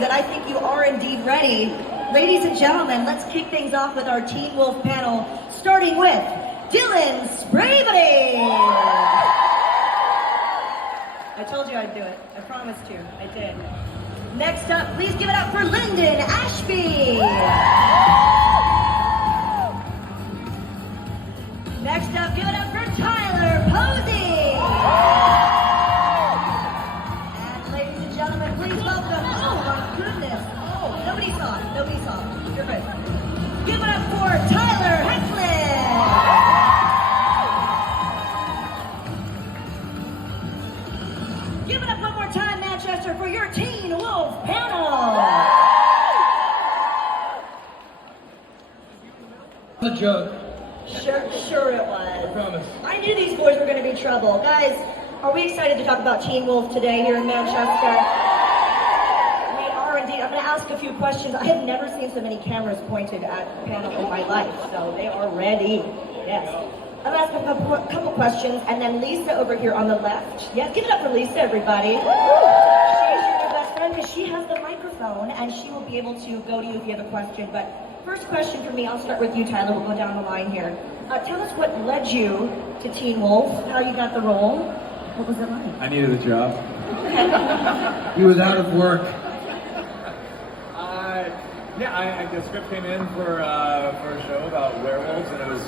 that I think you are indeed ready. Ladies and gentlemen, let's kick things off with our Teen Wolf panel, starting with Dylan Sprayberry. I told you I'd do it. I promised you. I did. Next up, please give it up for Linden, Ashby. Next up, give it up for Tyler, Posey. And ladies and gentlemen, please welcome, oh my goodness. Oh, nobody saw it. Nobody saw it. You're good. Give it up for Tyler Hoechlin. Give it up one more time, Manchester, for your Teen Wolf panel. The joke. Sure it was. I promise. I knew these boys were going to be trouble. Guys, are we excited to talk about Teen Wolf today here in Manchester? We are indeed. I'm going to ask a few questions. I have never seen so many cameras pointed at the panel in my life, so they are ready. Yes. I'm going to ask a couple questions, and then Lisa over here on the left. Yes, give it up for Lisa, everybody. She's your new best friend because she has the microphone, and she will be able to go to you if you have a question. But first question for me, I'll start with you, Tyler. We'll go down the line here. Tell us what led you to Teen Wolf, how you got the role. What was it like? I needed a job. He was out of work. The script came in for a show about werewolves, and it was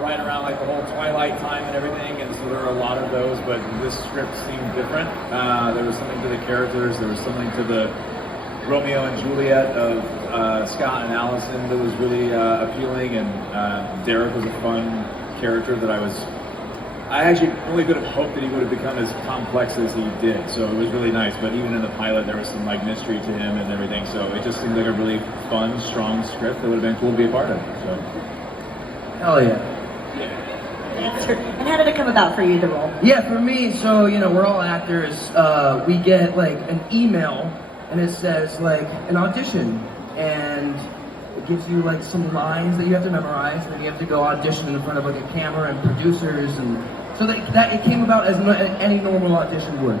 right around like the whole Twilight time and everything, and so there were a lot of those, but this script seemed different. There was something to the characters, there was something to the Romeo and Juliet of Scott and Allison that was really appealing, and Derek was a fun character that I actually really could have hoped that he would have become as complex as he did, so it was really nice. But even in the pilot there was some like mystery to him and everything, so it just seemed like a really fun, strong script that would have been cool to be a part of. So. Hell yeah. And how did it come about for you, the role? Yeah, for me, so, we're all actors. We get, like, an email, and it says, like, an audition. And it gives you, like, some lines that you have to memorize, and then you have to go audition in front of, like, a camera and producers. And so that it came about as any normal audition would,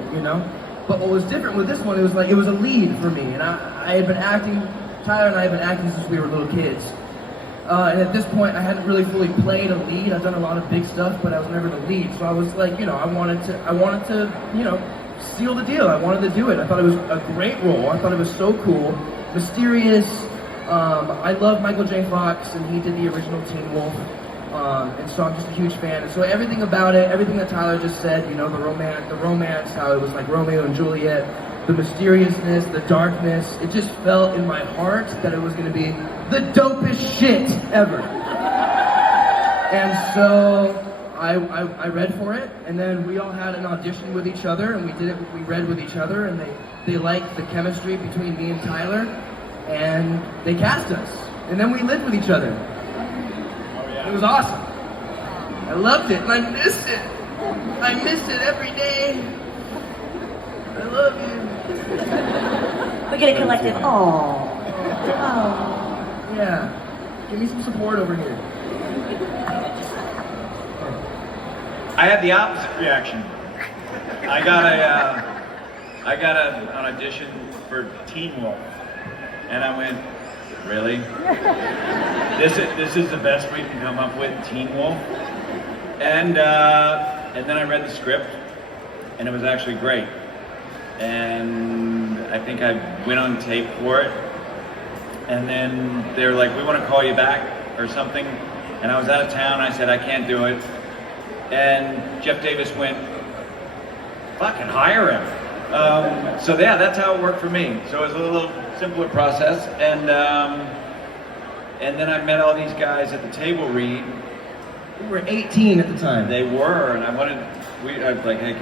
But what was different with this one, it was a lead for me. And I had been acting, Tyler and I had been acting since we were little kids. And at this point, I hadn't really fully played a lead. I've done a lot of big stuff, but I was never the lead. So I was like, I wanted to, seal the deal. I wanted to do it. I thought it was a great role. I thought it was so cool, mysterious. I love Michael J. Fox, and he did the original Teen Wolf. And so I'm just a huge fan. And so everything about it, everything that Tyler just said, the romance, how it was like Romeo and Juliet, the mysteriousness, the darkness, it just felt in my heart that it was going to be the dopest shit ever. And so I read for it, and then we all had an audition with each other, and we read with each other, and they liked the chemistry between me and Tyler, and they cast us. And then we lived with each other. Oh, yeah. It was awesome. I loved it, and I miss it. I miss it every day. I love you. We get a collective, oh. Yeah. Give me some support over here. I had the opposite reaction. I got an audition for Teen Wolf, and I went, really? This is the best we can come up with, Teen Wolf? And then I read the script, and it was actually great. And I think I went on tape for it, and then they were like, we want to call you back or something, and I was out of town. I said, I can't do it. And Jeff Davis went, fucking hire him. So yeah, that's how it worked for me. So it was a little simpler process, and then I met all these guys at the table read. We were 18 at the time. They were, and I was like, hey, you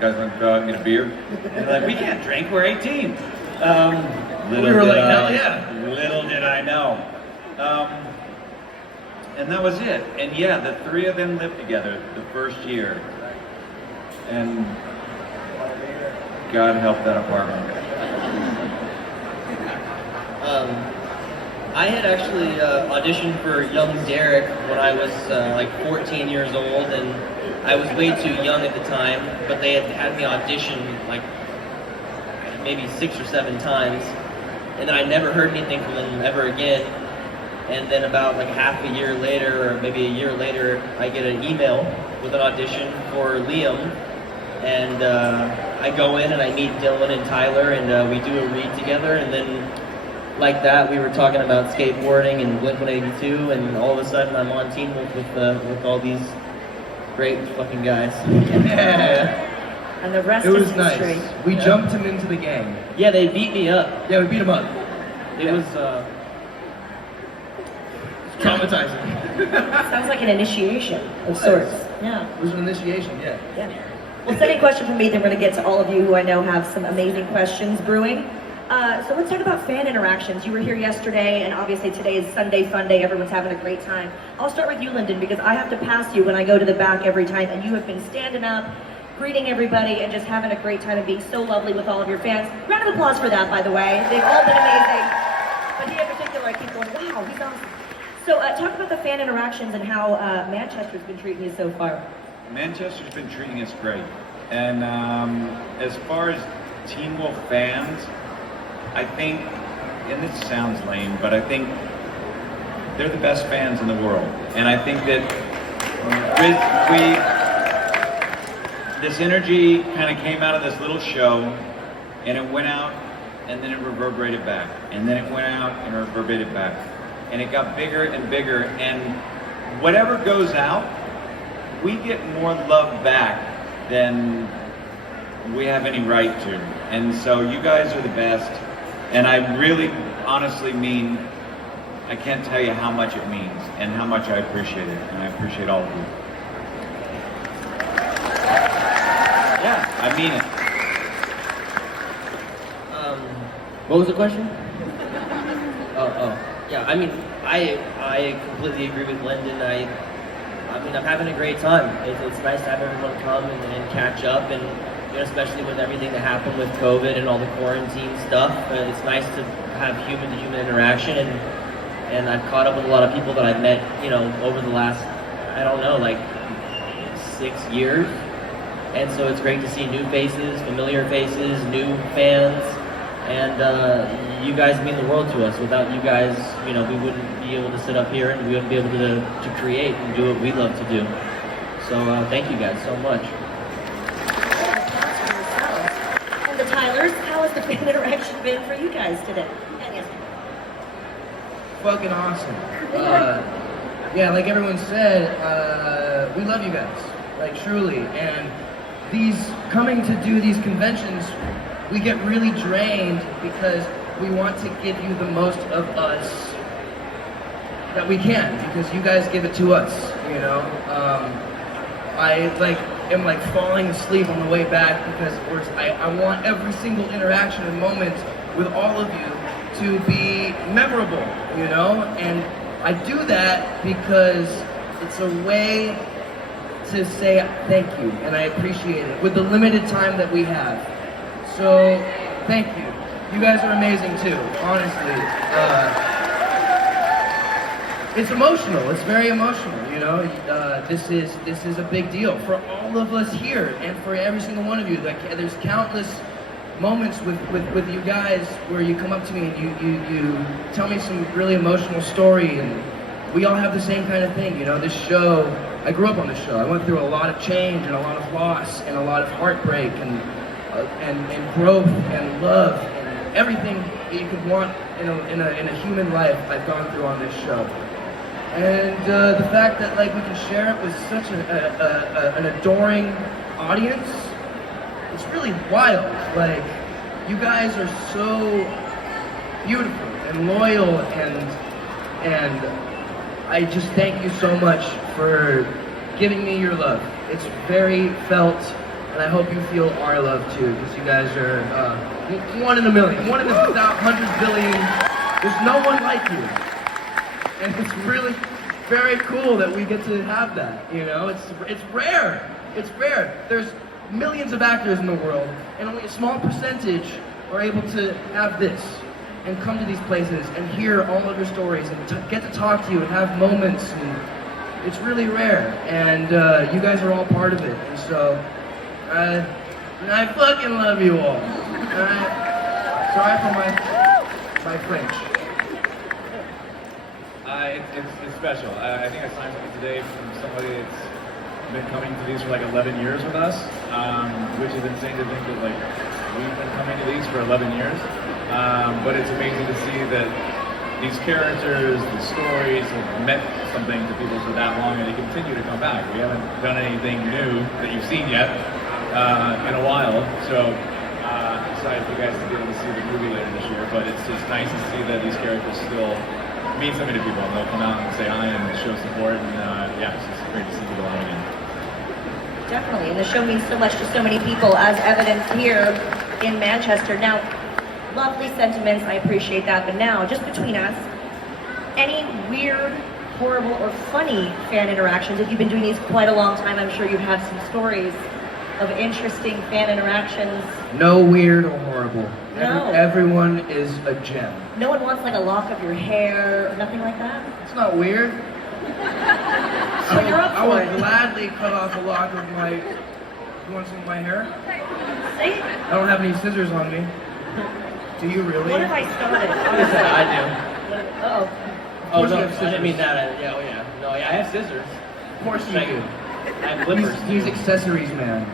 guys want to go out and get a beer? And they're like, we can't drink, we're 18. We were like, hell yeah. Little did I know. And that was it. And yeah, the three of them lived together the first year. And God help that apartment. I had actually auditioned for young Derek when I was like 14 years old, and I was way too young at the time, but they had me audition like maybe 6 or 7 times. and then I never heard anything from them ever again. And then about like half a year later, or maybe a year later, I get an email with an audition for Liam, and I go in and I meet Dylan and Tyler, and we do a read together, and then like that, we were talking about skateboarding and Blink-182, and all of a sudden I'm on Teen Wolf with all these great fucking guys. Yeah. And the rest It was is nice. history. We jumped him into the game. Yeah, they beat me up. Yeah, we beat him up. It was Traumatizing. Sounds like an initiation of sorts. Yeah. It was an initiation, yeah. Yeah. Well, second question from me, then we're going to get to all of you who I know have some amazing questions brewing. So let's talk about fan interactions. You were here yesterday, and obviously today is Sunday Fun Day. Everyone's having a great time. I'll start with you, Linden, because I have to pass you when I go to the back every time, and you have been standing up, greeting everybody, and just having a great time and being so lovely with all of your fans. Round of applause for that, by the way. They've all been amazing. But he in particular, I keep going, wow, he's awesome. So talk about the fan interactions and how Manchester's been treating you so far. Manchester's been treating us great. And as far as Teen Wolf fans, I think, and this sounds lame, but I think they're the best fans in the world. And I think that this energy kind of came out of this little show, and it went out, and then it reverberated back. And then it went out and reverberated back. And it got bigger and bigger, and whatever goes out, we get more love back than we have any right to. And so you guys are the best, and I really honestly mean, I can't tell you how much it means and how much I appreciate it, and I appreciate all of you. Yeah, I mean it. What was the question? Yeah, I mean, I completely agree with Linden. I mean, I'm having a great time. It's nice to have everyone come and catch up, and you know, especially with everything that happened with COVID and all the quarantine stuff. It's nice to have human-to-human interaction, and I've caught up with a lot of people that I've met, you know, over the last, I don't know, like 6 years. And so it's great to see new faces, familiar faces, new fans. And you guys mean the world to us. Without you guys, you know, we wouldn't be able to sit up here, and we wouldn't be able to create and do what we love to do. So thank you guys so much. And the Tylers, how has the fan interaction been for you guys today? And yesterday? Fucking awesome. Yeah, like everyone said, we love you guys, like truly. And coming to do these conventions, we get really drained because we want to give you the most of us that we can, because you guys give it to us, you know. I am falling asleep on the way back because I want every single interaction and moment with all of you to be memorable, you know. And I do that because it's a way to say thank you, and I appreciate it with the limited time that we have. So, thank you. You guys are amazing too, honestly. It's emotional. It's very emotional, you know. This is a big deal for all of us here, and for every single one of you. Like, there's countless moments with you guys where you come up to me and you tell me some really emotional story, and we all have the same kind of thing, you know. This show, I grew up on this show. I went through a lot of change and a lot of loss and a lot of heartbreak and growth and love and everything that you could want in a human life I've gone through on this show. And the fact that we can share it with such an adoring audience, it's really wild. Like, you guys are so beautiful and loyal, and I just thank you so much for giving me your love. It's very felt. And I hope you feel our love too, because you guys are one in a million, one in a hundred billion. There's no one like you, and it's really very cool that we get to have that. You know, it's rare. It's rare. There's millions of actors in the world, and only a small percentage are able to have this and come to these places and hear all of your stories and get to talk to you and have moments. And it's really rare, and you guys are all part of it, and so. I fucking love you all. Sorry for my my French. It's special. I think I signed something today from somebody that's been coming to these for like 11 years with us, which is insane to think that like we've been coming to these for 11 years. But it's amazing to see that these characters, the stories have meant something to people for that long, and they continue to come back. We haven't done anything new that you've seen yet in a while, so excited for you guys to be able to see the movie later this year. But it's just nice to see that these characters still mean something to people, and they'll come out and say hi and show support, and yeah, it's just great to see people out again. Definitely, and the show means so much to so many people, as evidenced here in Manchester. Now, lovely sentiments, I appreciate that, but now, just between us, any weird, horrible, or funny fan interactions? If you've been doing these quite a long time, I'm sure you have some stories of interesting fan interactions. No weird or horrible. No. Everyone is a gem. No one wants like a lock of your hair or nothing like that? It's not weird. So you're up I for would it. gladly cut off a lock of my. You want some of my hair? See? I don't have any scissors on me. Do you really? What if I started? I do. Uh-oh. Oh, course no, you have I scissors. didn't mean that. Yeah, oh, yeah. No, yeah, I have scissors. Of course you Like, do. I have clippers. He's accessories man.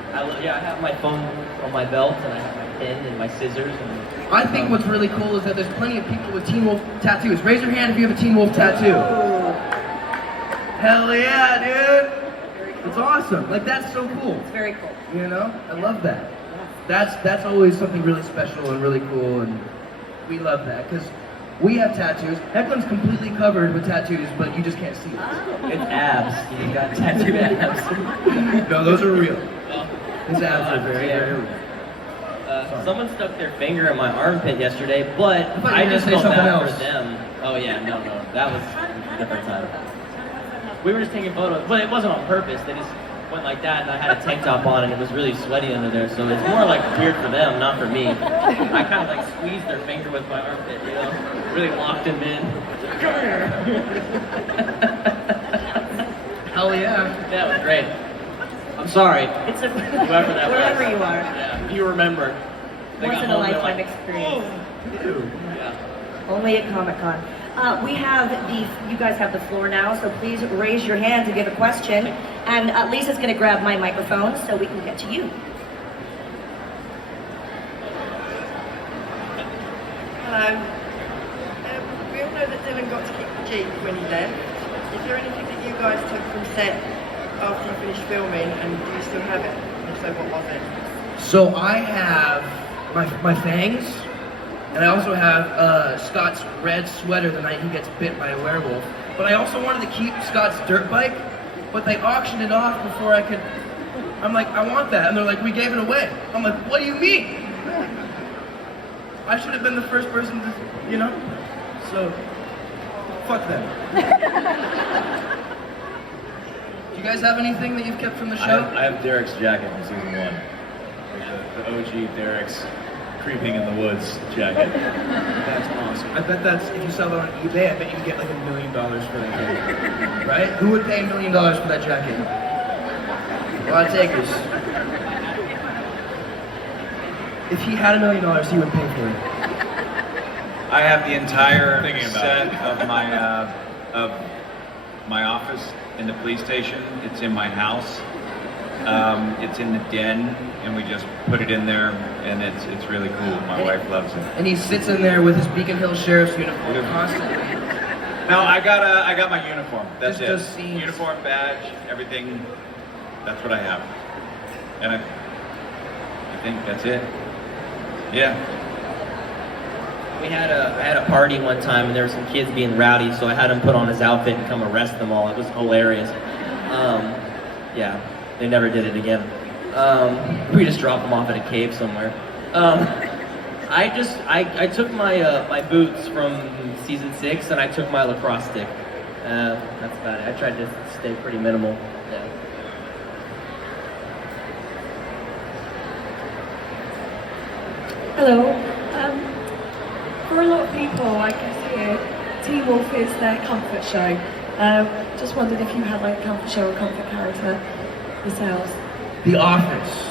Yeah, I have my phone on my belt, and I have my pen and my scissors. And I think what's really cool is that there's plenty of people with Teen Wolf tattoos. Raise your hand if you have a Teen Wolf tattoo. Hell yeah, dude! It's awesome. Like, that's so cool. It's very cool. You know? I love that. That's always something really special and really cool, and we love that, because we have tattoos. Hecklin's completely covered with tattoos, but you just can't see it. it's abs. You got tattooed abs. No, those are real. No. His abs are very, Yeah. very real. Someone stuck their finger in my armpit yesterday, but thought you I were just gonna say felt something bad else. for them. Oh yeah, no, that was a different time. We were just taking photos, but it wasn't on purpose. They just went like that, and I had a tank top on, and it was really sweaty under there, so it's more like weird for them, not for me. I kind of like squeezed their finger with my armpit, you know, really locked him in. Come here. Hell yeah. That was great. I'm sorry, It's a whoever that was. wherever you are. Yeah, you remember. They Once got in a home, they're lifetime like, experience. yeah. Only at Comic-Con. We have you guys have the floor now, so please raise your hand to give a question. And Lisa's going to grab my microphone so we can get to you. Hello. We all know that Dylan got to keep the Jeep when he left. Is there anything that you guys took from set after you finished filming, and do you still have it? And if so, what was it? So I have my fangs, and I also have Scott's red sweater the night he gets bit by a werewolf. But I also wanted to keep Scott's dirt bike, but they auctioned it off before I could. I'm like, I want that. And they're like, we gave it away. I'm like, what do you mean? I should have been the first person to, you know? So, fuck them. Do you guys have anything that you've kept from the show? I have Derek's jacket from season 1. The OG Derek's creeping in the woods jacket. That's awesome. I bet that's, if you sell it on eBay, I bet you can get like $1 million for that jacket. Right? Who would pay $1 million for that jacket? A lot of takers. If he had $1 million, he would pay for it. I have the entire Thinking about set it. of my office in the police station. It's in my house. It's in the den, and we just put it in there, and it's really cool. My wife loves it. And he sits in there with his Beacon Hill Sheriff's uniform constantly. No, I got my uniform. That's Just those it. scenes. Uniform, badge, everything. That's what I have. And I think that's it. Yeah. I had a party one time, and there were some kids being rowdy, so I had him put on his outfit and come arrest them all. It was hilarious. Yeah, they never did it again. We just dropped them off at a cave somewhere. I took my boots from season 6, and I took my lacrosse stick. That's about it. I tried to stay pretty minimal. Yeah. Hello. For a lot of people, I guess here, Teen Wolf is their comfort show. Just wondered if you had like a comfort show or comfort character yourselves. The Office.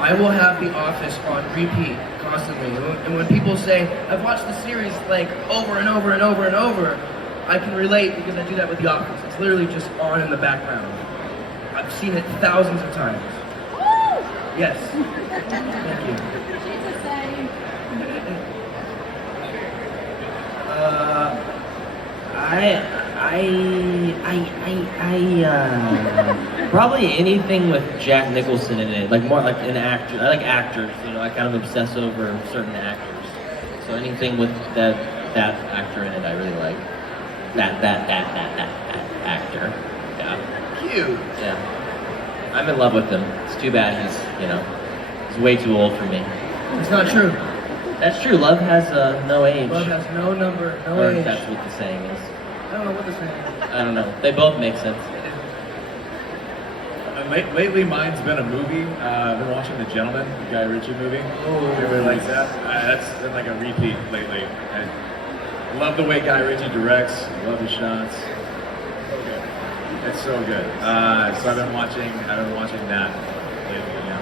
I will have The Office on repeat constantly. And when people say, I've watched the series like over and over and over and over, I can relate because I do that with The Office. It's literally just on in the background. I've seen it thousands of times. Yes. Thank you. Probably anything with Jack Nicholson in it, like more like an actor. I like actors, you know. I kind of obsess over certain actors. So anything with that actor in it, I really like. That actor. Yeah. Cute. Yeah. I'm in love with him. It's too bad he's way too old for me. It's not true. That's true. Love has no age. Love has no number, no Or age. that's what the saying is. I don't know what the saying is. I don't know. They both make sense. Lately, mine's been a movie. I've been watching The Gentleman, the Guy Ritchie movie. Oh, everybody likes that. That's been like a repeat lately. I love the way Guy Ritchie directs. Love his shots. So good. It's so good. So I've been watching that lately. Yeah.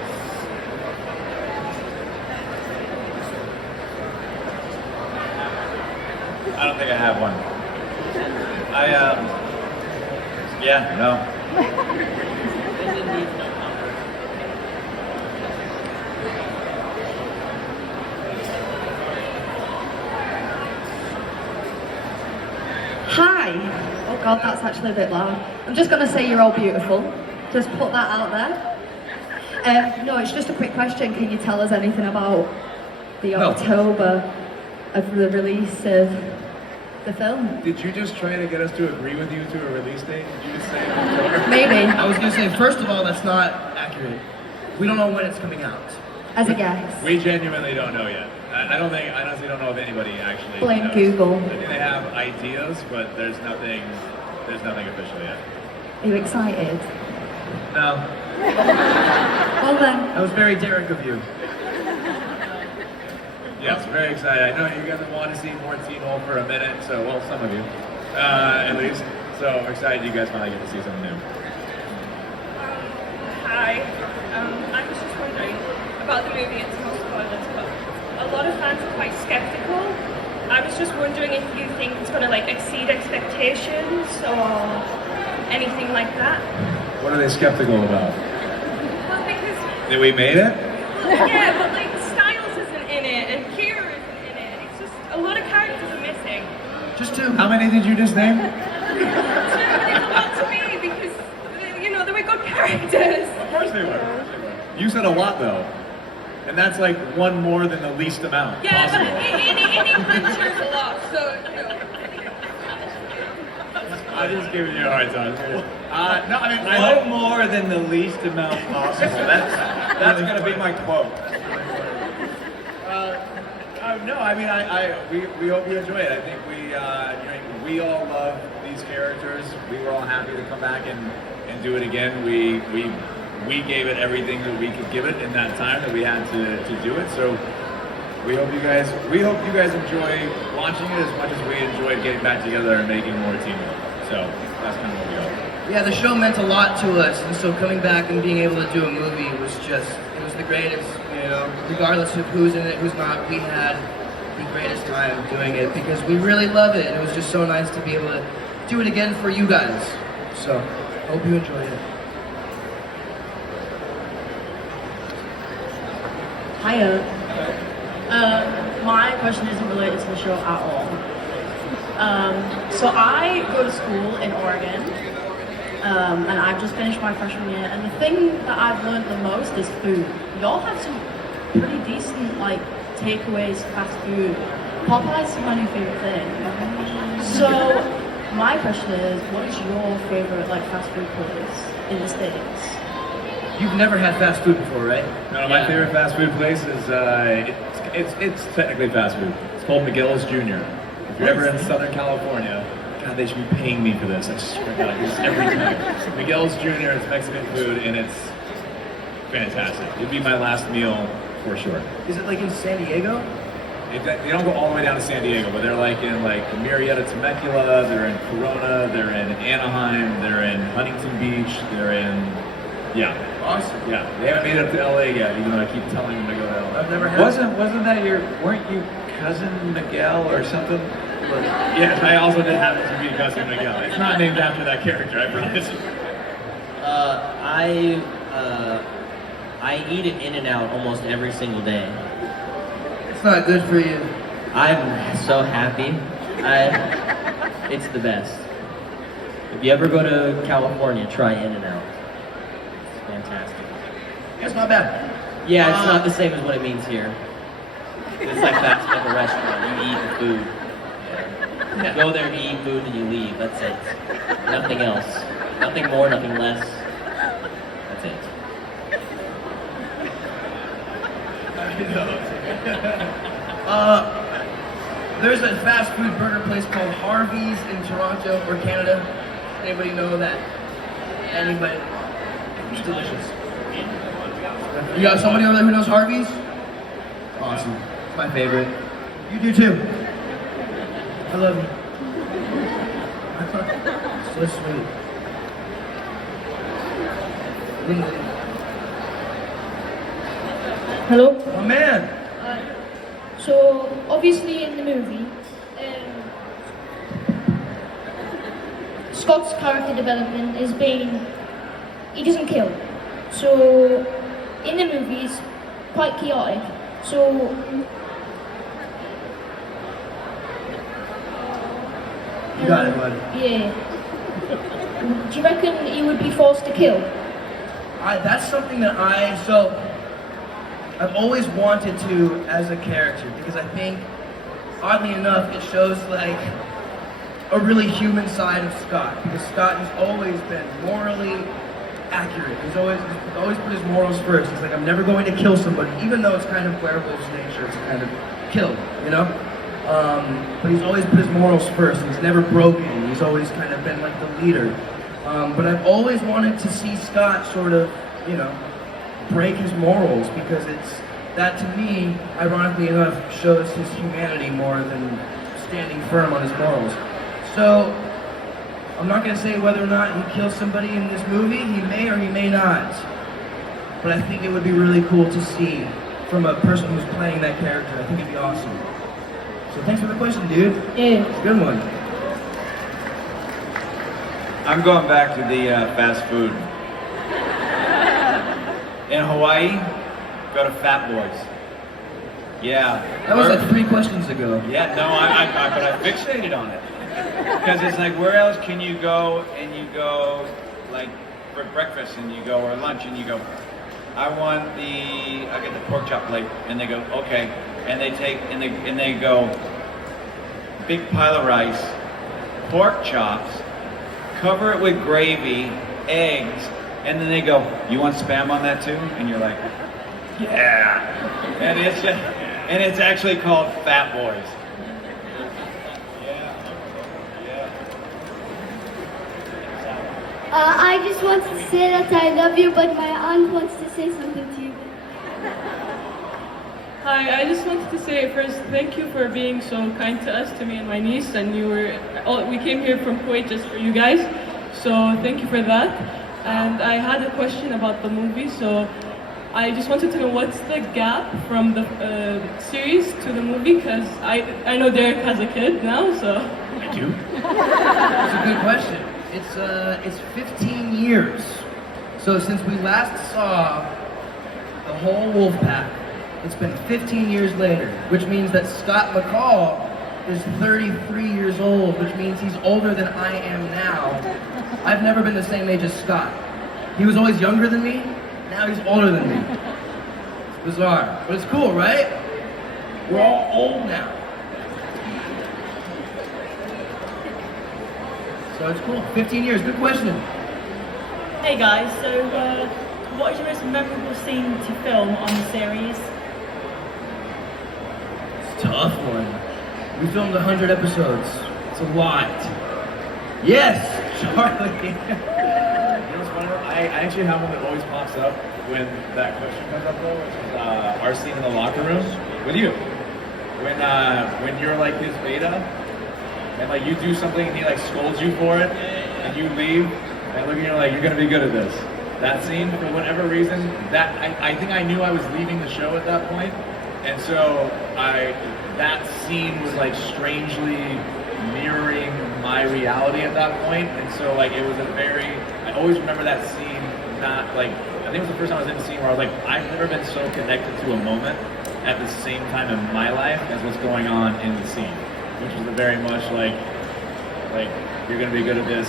I don't think I have one. No. Hi. Oh God, that's actually a bit loud. I'm just going to say you're all beautiful. Just put that out there. No, it's just a quick question. Can you tell us anything about the October of the release of the film? Did you just try to get us to agree with you to a release date? Did you just say October? Maybe. I was going to say, first of all, that's not accurate. We don't know when it's coming out. As a guess. We genuinely don't know yet. I honestly don't know if anybody actually Blame knows. Google. I think they have ideas, but there's nothing official yet. Are you excited? No. Well then. That was very Derek of you. Yes, very excited. I know you guys have wanted to see more Teen Wolf for a minute, so, well, some of you, at least. So I'm excited you guys finally get to see something new. Hi. I was just wondering about the movie. It's no spoilers, but a lot of fans are quite skeptical. I was just wondering if you think it's going to exceed expectations or anything like that. What are they skeptical about? Well, because That we made it? yeah, but Styles isn't in it and Kira isn't in it. It's just a lot of characters are missing. Just two. How many did you just name? But it's a lot to me because they were good characters. Of course they were. You said a lot though. And that's like one more than the least amount Yeah, possible. but in English there's a lot, so I'm just giving you a hard time. No, I mean, One more than the least amount possible. That's going to be my quote. No, I mean, we hope you enjoy it. I think we all love these characters. We were all happy to come back and do it again. We gave it everything that we could give it in that time that we had to do it. So we hope you guys enjoy watching it as much as we enjoyed getting back together and making more Teen Wolf. So that's kind of what we hope. Yeah, the show meant a lot to us, and so coming back and being able to do a movie was the greatest, regardless of who's in it, who's not. We had the greatest time doing it because we really love it, and it was just so nice to be able to do it again for you guys. So, hope you enjoyed it. Hiya. My question isn't related to the show at all. So I go to school in Oregon, and I've just finished my freshman year, and the thing that I've learned the most is food. Y'all have some pretty decent, takeaways, fast food. Popeye's my new favorite thing. So my question is, what is your favorite, fast food place in the States? You've never had fast food before, right? No, my favorite fast food place is it's technically fast food. It's called McGill's Jr. If you're ever in Southern California, God, they should be paying me for this. I swear to God, I do this every time. McGill's Jr. It's Mexican food and it's fantastic. It'd be my last meal for sure. Is it in San Diego? They don't go all the way down to San Diego, but they're in Murrieta, Temecula. They're in Corona. They're in Anaheim. They're in Huntington Beach. They're in. Yeah. Awesome. Yeah. They haven't made it up to LA yet, even though I keep telling them to go to LA. I've never had. Wasn't that weren't you cousin Miguel or something? Yes, I also did happen to be Cousin Miguel. It's not named after that character, I promise. I eat an In-N-Out almost every single day. It's not good for you. I'm so happy. It's the best. If you ever go to California, try In-N-Out. It's fantastic. It's not bad. Yeah, it's not the same as what it means here. It's like that's like a restaurant. You eat the food. Yeah. You go there and eat food and you leave. That's it. Nothing else. Nothing more, nothing less. That's it. There's a fast food burger place called Harvey's in Toronto or Canada. Anybody know that? Anybody? It's delicious. You got somebody over there who knows Harvey's? Awesome. It's my favorite. You do too. I love you. So sweet. Linden. Hello? Oh man! So, obviously in the movie, Scott's character development is he doesn't kill. So, in the movie, it's quite chaotic. So, You got it, buddy. yeah. Do you reckon he would be forced to kill? That's something that I've always wanted to as a character, because I think, oddly enough, it shows like a really human side of Scott, because Scott has always been morally accurate. He's always put his morals first. He's like, I'm never going to kill somebody, even though it's kind of werewolf's nature to kind of kill, you know? But he's always put his morals first. He's never broken. He's always kind of been like the leader. But I've always wanted to see Scott sort of, you know, break his morals, because that to me, ironically enough, shows his humanity more than standing firm on his morals. So, I'm not going to say whether or not he kills somebody in this movie. He may or he may not. But I think it would be really cool to see from a person who's playing that character. I think it'd be awesome. So thanks for the question, dude. Yeah. It's a good one. I'm going back to the fast food. In Hawaii, go to Fat Boys. Yeah. That was like 3 questions ago. Yeah, no, but I fixated on it. Because it's like, where else can you go and you go, like, for breakfast and you go, or lunch and you go, I get the pork chop plate, and they go, okay. And they take, and they go, big pile of rice, pork chops, cover it with gravy, eggs, and then they go, you want Spam on that too? And you're like, yeah. And it's actually called Fat Boys. I just want to say that I love you, but my aunt wants to say something to you. Hi, I just wanted to say first, thank you for being so kind to us, to me and my niece, and we came here from Kuwait just for you guys, so thank you for that. And I had a question about the movie, so I just wanted to know what's the gap from the series to the movie, because I know Derek has a kid now, so. I do. That's a good question. It's 15 years. So since we last saw the whole wolf pack, it's been 15 years later, which means that Scott McCall is 33 years old, which means he's older than I am now. I've never been the same age as Scott. He was always younger than me, now he's older than me. It's bizarre, but it's cool, right? We're all old now. So it's cool. 15 years. Good question. Hey guys, so what is your most memorable scene to film on the series? It's a tough one. We filmed 100 episodes. It's a lot. Yes, Charlie. You know what's funny? I actually have one that always pops up when that question comes up though, which is our scene in the locker room with you. When you're like his beta, and like you do something and he like scolds you for it, and you leave, and look at you like, you're gonna be good at this. that scene for whatever reason. That I think I knew I was leaving the show at that point, and so that scene was like strangely mirroring my reality at that point, and so like it was I always remember that scene. Not like I think it was the first time I was in a scene where I was like, I've never been so connected to a moment at the same time in my life as what's going on in the scene, which was a very much like you're gonna be good at this,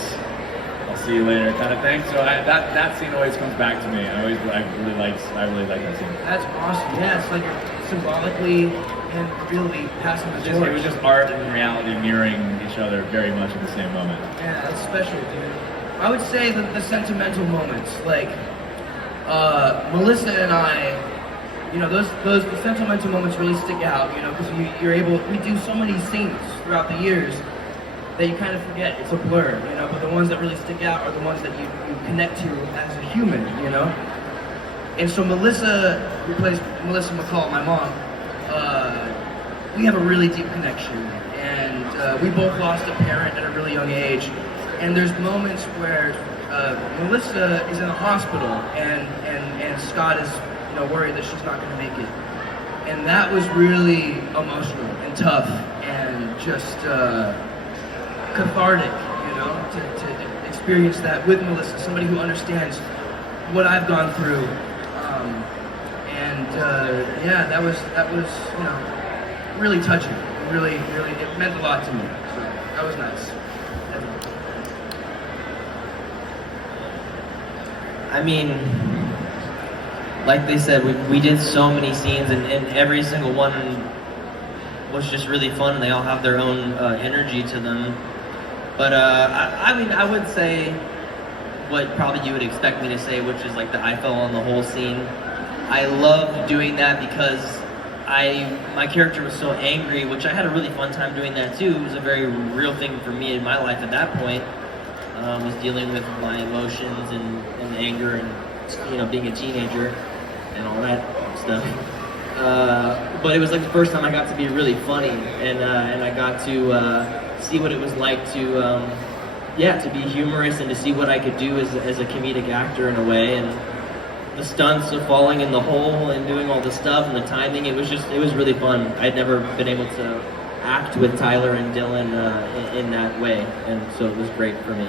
I'll see you later kind of thing. So that scene always comes back to me. I really like that scene. That's awesome. Yeah, it's like symbolically and really passing the torch. It was just art and reality mirroring each other very much at the same moment. Yeah, that's special, dude. I would say that the sentimental moments, like Melissa and I, you know, those the sentimental moments really stick out, you know, because we do so many scenes throughout the years that you kind of forget, it's a blur, you know, but the ones that really stick out are the ones that you connect to as a human, you know? And so Melissa, who plays Melissa McCall, my mom, we have a really deep connection, and we both lost a parent at a really young age. And there's moments where Melissa is in the hospital and Scott is, you know, worried that she's not going to make it. And that was really emotional and tough and just cathartic, you know, to experience that with Melissa, somebody who understands what I've gone through. Yeah, that was you know, really touching. Really, it meant a lot to me. So that was nice. I mean, like they said, we did so many scenes, and every single one was just really fun, and they all have their own energy to them. But I mean, I would say what probably you would expect me to say, which is like the I fell on the hole scene. I loved doing that because my character was so angry, which I had a really fun time doing that too. It was a very real thing for me in my life at that point. Was dealing with my emotions and anger and, you know, being a teenager and all that stuff. But it was like the first time I got to be really funny, and I got to see what it was like to be humorous and to see what I could do as a comedic actor in a way. And the stunts of falling in the hole and doing all the stuff and the timing, it was really fun. I'd never been able to act with Tyler and Dylan in that way, and so it was great for me.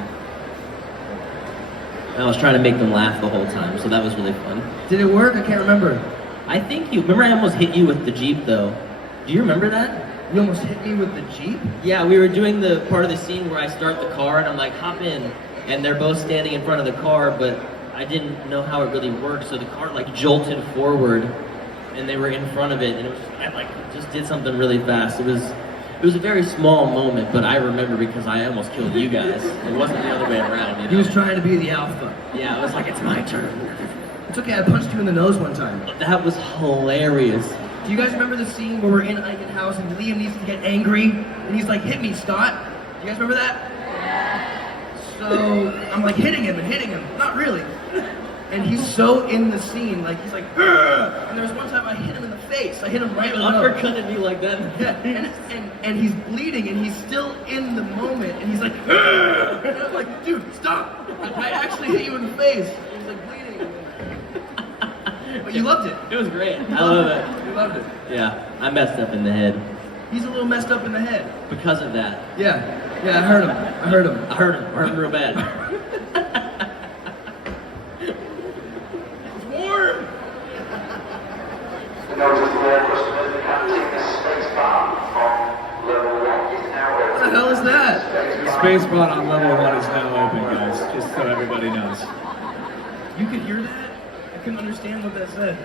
I was trying to make them laugh the whole time, so that was really fun. Did it work? I can't remember. I think remember I almost hit you with the Jeep though. Do you remember that? You almost hit me with the Jeep? Yeah, we were doing the part of the scene where I start the car and I'm like, hop in, and they're both standing in front of the car, but I didn't know how it really worked, so the car like jolted forward, and they were in front of it, and it was just did something really fast. It was a very small moment, but I remember because I almost killed you guys. It wasn't the other way around. You know? He was trying to be the alpha. Yeah, I was like, it's my turn. It's okay, I punched you in the nose one time. That was hilarious. Do you guys remember the scene where we're in Ike's house and Liam needs to get angry? And he's like, hit me, Scott. Do you guys remember that? So I'm like hitting him. Not really. And he's so in the scene, like he's like, "Ugh!" And there was one time I hit him in the face. I hit him right in the nose. Uppercutted me like that. Yeah, and he's bleeding, and he's still in the moment, and he's like, "Ugh!" And I'm like, dude, stop! I actually hit you in the face. He's like bleeding. But you loved it. It was great. I love it. You loved it. Yeah, I messed up in the head. He's a little messed up in the head. Because of that. Yeah, I heard him. I heard him real bad. What the hell is that? Space pod on level 1 is now open, guys, just so everybody knows. You could hear that? I couldn't understand what that said.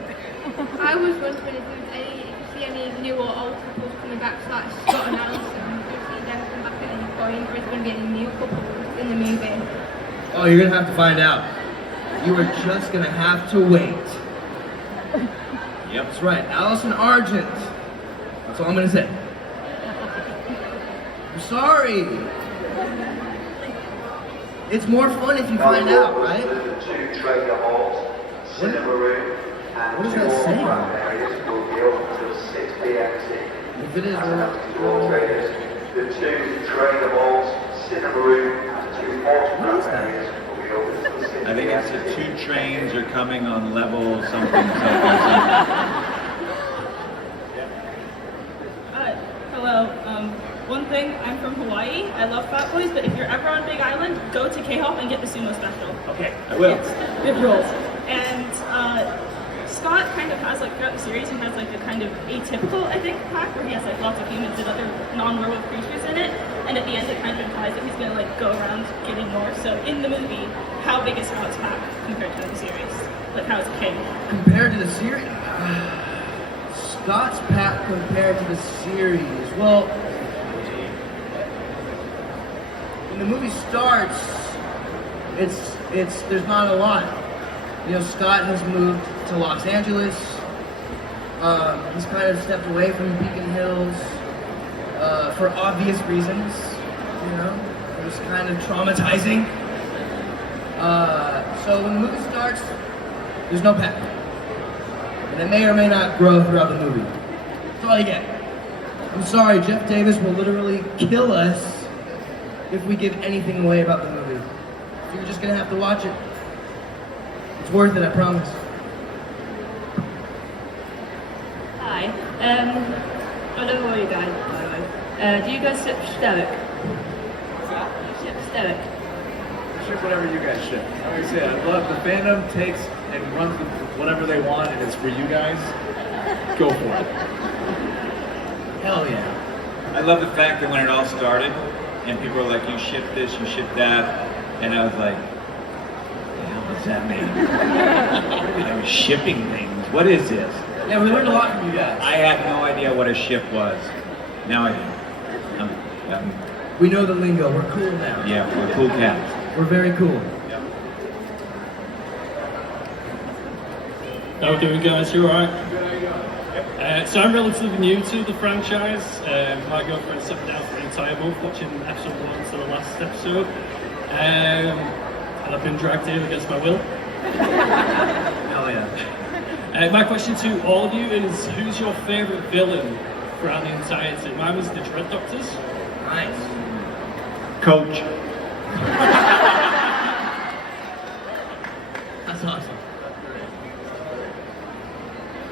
I was wondering if you see any new or old couples coming back, so like Scott and Alison, do you see them come back at any point, or is there going to be any new couples in the movie? Oh, you're going to have to find out. You are just going to have to wait. Yep, that's right. Allison Argent. That's all I'm going to say. I'm sorry. It's more fun if you find out, right? What does that say? If it is, the 2 trader halls, cinema room, and 2 automobile areas will be open to the city. I think it's the 2 two trains are coming on level something. Hello. One thing, I'm from Hawaii. I love Fat Boys, but if you're ever on Big Island, go to K-Hop and get the sumo special. Okay, I will. It rules. And Scott kind of has, like, throughout the series, he has, like, a kind of atypical, I think, pack where he has, like, lots of humans and other non-werewolf creatures in it. And at the end, it kind of implies that he's going to, like, go around getting more. So in the movie, how big is Scott's pack compared to the series? Like, how is it king? Compared to the series? Scott's pack compared to the series. Well, when the movie starts, there's not a lot. You know, Scott has moved to Los Angeles. He's kind of stepped away from Beacon Hills for obvious reasons. You know, it was kind of traumatizing. So when the movie starts, there's no pack. And it may or may not grow throughout the movie. That's all you get. I'm sorry, Jeff Davis will literally kill us if we give anything away about the movie. So you're just gonna have to watch it. It's worth it, I promise. Hi. I don't know all you guys, by the way. Do you guys ship Stoic? You ship Stoic? Ship whatever you guys ship. Like I said, I love the fandom takes and runs with whatever they want, and it's for you guys. Go for it. Hell yeah. I love the fact that when it all started, and people were like, you ship this, you ship that, and I was like, what the hell does that mean? I was shipping things. What is this? Yeah, we learned a lot from you guys. I had no idea what a ship was. Now I do. We know the lingo. We're cool now. Yeah, we're cool cats. We're very cool. How are we doing, guys? You alright? So I'm relatively new to the franchise. My girlfriend sat me down for the entire month watching episode 1 to the last episode. And I've been dragged in against my will. Hell yeah. My question to all of you is, who's your favourite villain throughout the entirety? Mine was the Dread Doctors. Nice. Coach. That's awesome.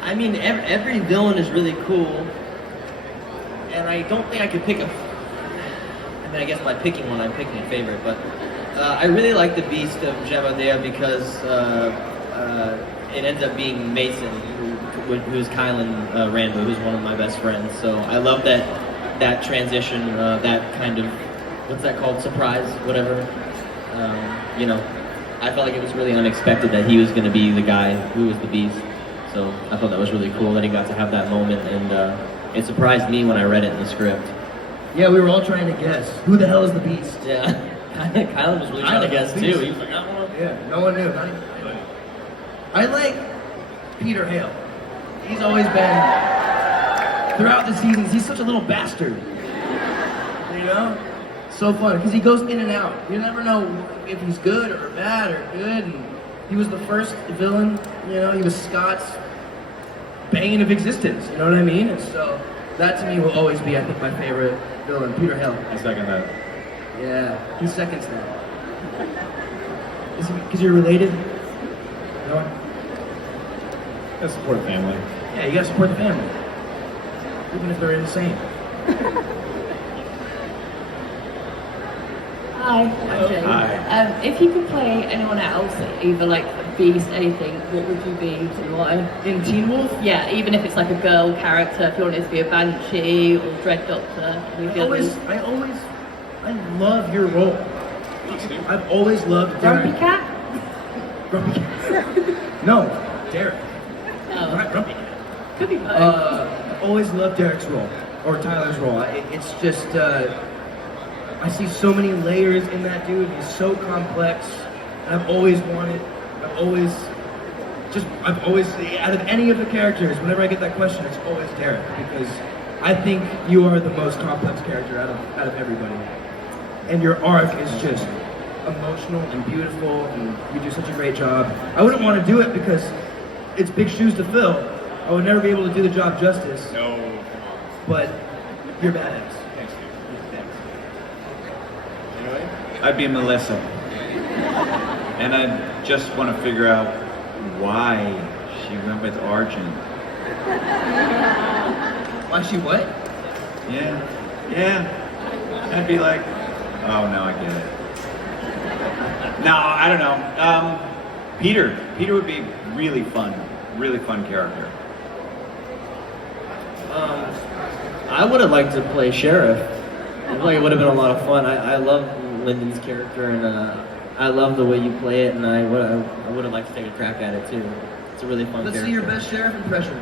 I mean, every villain is really cool, and I don't think I could pick a. I mean, I guess by picking one, I'm picking a favorite, but I really like the Beast of Jebediah because it ends up being Mason, who's Kylan Rando, who's one of my best friends. So I love that transition, that kind of, what's that called, surprise, whatever. You know, I felt like it was really unexpected that he was going to be the guy who was the Beast. So I thought that was really cool that he got to have that moment, and it surprised me when I read it in the script. Yeah, we were all trying to guess. Who the hell is the Beast? Yeah, Kylan was really trying to guess too. He was like, I don't know. Yeah, no one knew. Not even anybody. I like Peter Hale. He's always been, throughout the seasons, he's such a little bastard. You know? So fun, because he goes in and out. You never know if he's good or bad or good. And he was the first villain, you know, he was Scott's bane of existence, you know what I mean? And so, that to me will always be, I think, my favorite villain, Peter Hale. I second that. Yeah, he seconds that. Is it because you're related? No? Gotta support the family. Yeah, you gotta support the family. Even if they're insane. Hi. Hi. If you could play anyone else, either like Beast, anything, what would you be and why? In Teen Wolf? Yeah, even if it's like a girl character, if you wanted to be a Banshee or Dread Doctor. I love your role. I've always loved Derek. Grumpy Cat? Grumpy Cat. No, Derek. Oh. Not Grumpy Cat. Could be both. I've always loved Derek's role, or Tyler's role. It's just, I see so many layers in that dude. He's so complex. And I've always, out of any of the characters, whenever I get that question, it's always Derek, because I think you are the most complex character out of everybody. And your arc is just emotional and beautiful, and you do such a great job. I wouldn't want to do it because it's big shoes to fill. I would never be able to do the job justice. No. But you're badass. Thanks, dude. Thanks. I'd be Melissa. And I'd just want to figure out why she went with Arjun. Why she what? Yeah. I'd be like, oh no, I get it. No, I don't know. Peter would be really fun character. I would have liked to play Sheriff. I feel like it would have been a lot of fun. I love Linden's character, and I love the way you play it, and I would have liked to take a crack at it too. It's a really fun Let's character. see your best Sheriff impression.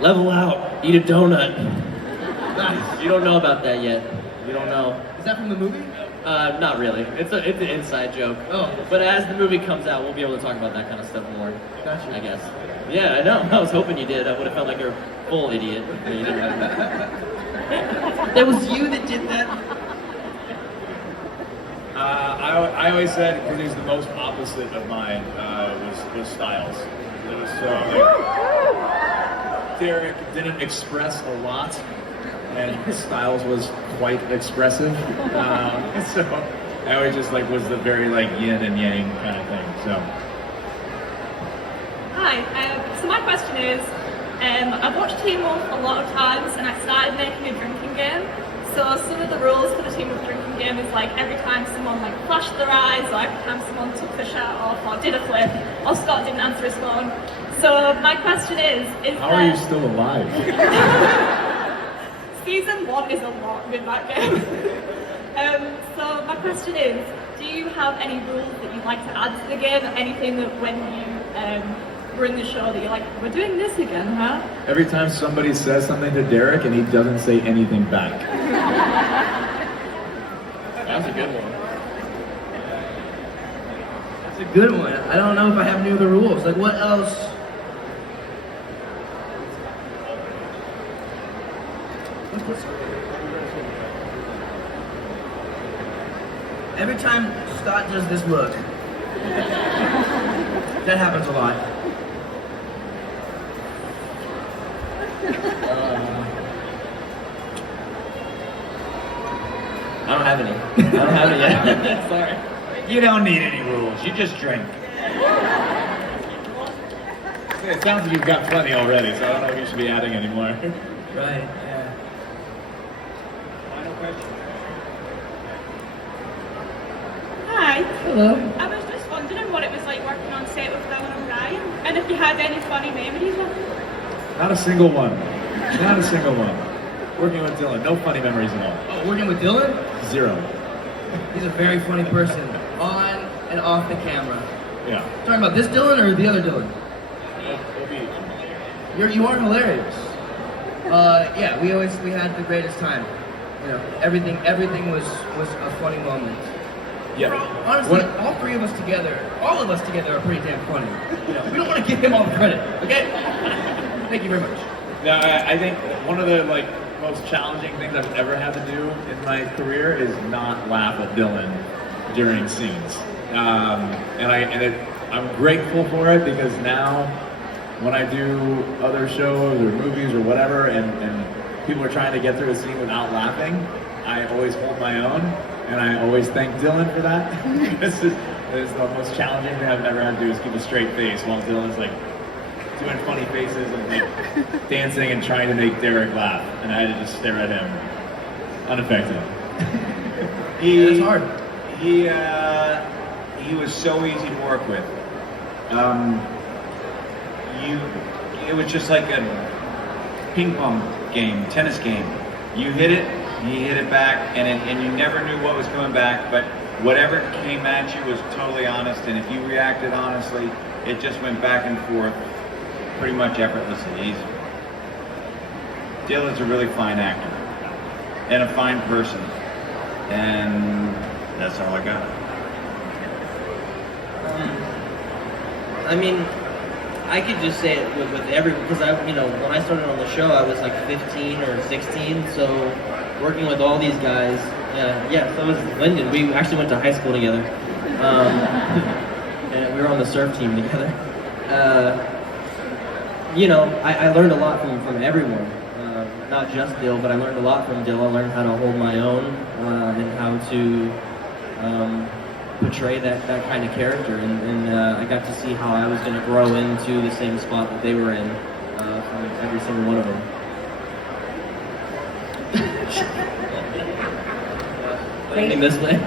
Level out, eat a donut. You don't know about that yet. You don't know. Is that from the movie? Not really. It's an inside joke. Oh. But as the movie comes out, we'll be able to talk about that kind of stuff more. Gotcha. I guess. Yeah, I know. I was hoping you did. I would have felt like you're a full idiot. But you didn't. That was you that did that? I always said, because he's the most opposite of mine, was Styles. It was Derek didn't express a lot, and Styles was quite expressive. So I always just was the very yin and yang kind of thing. So. Hi. So my question is, I've watched Teen Wolf a lot of times, and I started making a drinking game. So some of the rules for the Teen Wolf drinking game is every time someone flashed their eyes, or every time someone took their shirt off, or did a flip, or Scott didn't answer his phone. So my question is how are you still alive? Season 1 is a lot with that game. So my question is, do you have any rules that you'd like to add to the game? Anything that when you run the show that you're like, we're doing this again, huh? Every time somebody says something to Derek and he doesn't say anything back. That's a good one. That's a good one. I don't know if I have any other rules. What else? Every time Scott does this look, that happens a lot. I don't have any. I don't have any yet. Sorry. You don't need any rules. You just drink. It sounds like you've got plenty already, so I don't know if you should be adding any more. Right, yeah. Final question. Hi. Hello. I was just wondering what it was like working on set with Dylan and Ryan, and if you had any funny memories with them. Not a single one. Not a single one. Working with Dylan, no funny memories at all. Oh, working with Dylan? Zero. He's a very funny person, on and off the camera. Yeah. Talking about this Dylan or the other Dylan? You are hilarious. Yeah, we had the greatest time. Everything was a funny moment. Yeah. Honestly, all three of us together, all of us together are pretty damn funny. We don't want to give him all the credit, okay? Thank you very much. No, I think one of the most challenging things I've ever had to do in my career is not laugh at Dylan during scenes. I'm grateful for it because now when I do other shows or movies or whatever and people are trying to get through a scene without laughing, I always hold my own and I always thank Dylan for that. It's the most challenging thing I've ever had to do is keep a straight face while Dylan's doing funny faces and dancing and trying to make Derek laugh, and I had to just stare at him, unaffected. It's hard. He was so easy to work with. It was just like a ping pong game, tennis game. You hit it, he hit it back, and you never knew what was coming back, but whatever came at you was totally honest, and if you reacted honestly, it just went back and forth pretty much effortlessly easy. Dylan's a really fine actor and a fine person, and that's all I got. I mean, I could just say it with everyone, because when I started on the show, I was 15 or 16, so working with all these guys, so was Linden. We actually went to high school together, and we were on the surf team together. I learned a lot from everyone, not just Dill, but I learned a lot from Dill. I learned how to hold my own and how to portray that kind of character, and I got to see how I was going to grow into the same spot that they were in from every single one of them. Pointing this way.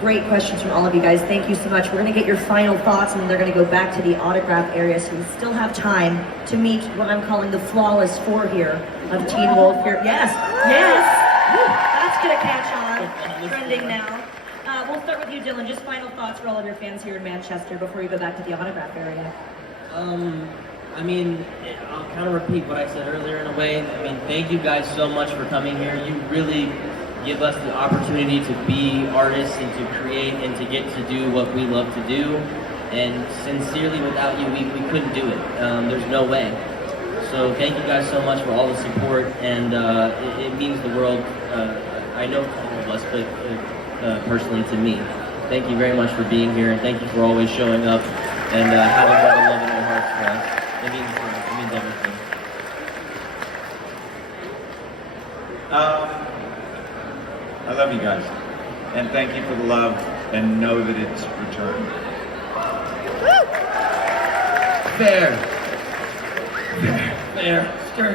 Great questions from all of you guys. Thank you so much. We're going to get your final thoughts, and then they're going to go back to the autograph area, so we still have time to meet what I'm calling the flawless four here of Teen Wolf here. Yes, yes. Woo, that's going to catch on. Trending now. We'll start with you, Dylan. Just final thoughts for all of your fans here in Manchester before we go back to the autograph area. I mean, I'll kind of repeat what I said earlier in a way. I mean, thank you guys so much for coming here. You really give us the opportunity to be artists and to create and to get to do what we love to do. And sincerely, without you, we couldn't do it. There's no way. So thank you guys so much for all the support, and it means the world, I know to all of us, but personally to me. Thank you very much for being here, and thank you for always showing up and having all the love in your hearts for us. It means everything. I love you guys, and thank you for the love, and know that it's returned. Fair.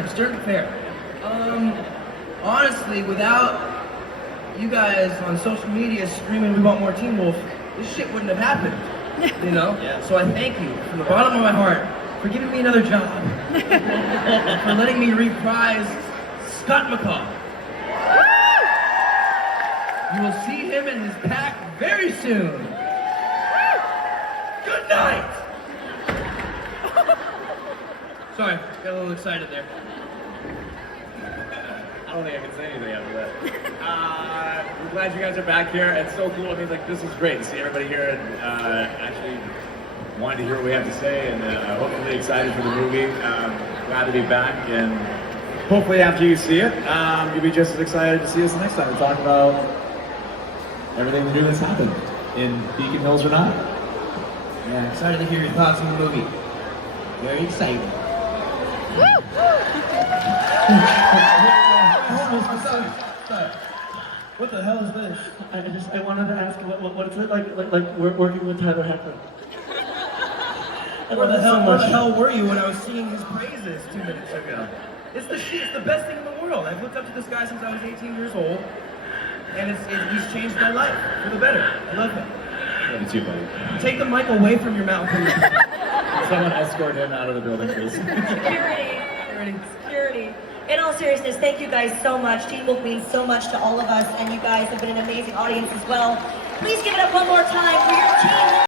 Stern fair. Honestly, without you guys on social media screaming we want more Teen Wolf, this shit wouldn't have happened. You know? Yeah. So I thank you from the bottom of my heart for giving me another job. For letting me reprise Scott McCall. You will see him and his pack very soon. Good night! Sorry, got a little excited there. I don't think I can say anything after that. We're glad you guys are back here. It's so cool. I mean, like, this is great to see everybody here and actually wanting to hear what we have to say, and hopefully excited for the movie. Glad to be back, and hopefully after you see it, you'll be just as excited to see us next time to talk about everything new that's happened in Beacon Hills or not. Yeah, excited to hear your thoughts on the movie. Very excited. What the hell is this? I wanted to ask what is it like working with Tyler Hoechlin? Where the hell were you when I was singing his praises 2 minutes ago? It's the best thing in the world. I've looked up to this guy since I was 18 years old, and he's changed my life for the better. I love him. Love you too, buddy. Take the mic away from your mouth. Someone escort him out of the building, please. Security. In all seriousness, thank you guys so much. Teen Wolf means so much to all of us, and you guys have been an amazing audience as well. Please give it up one more time for your Teen Wolf.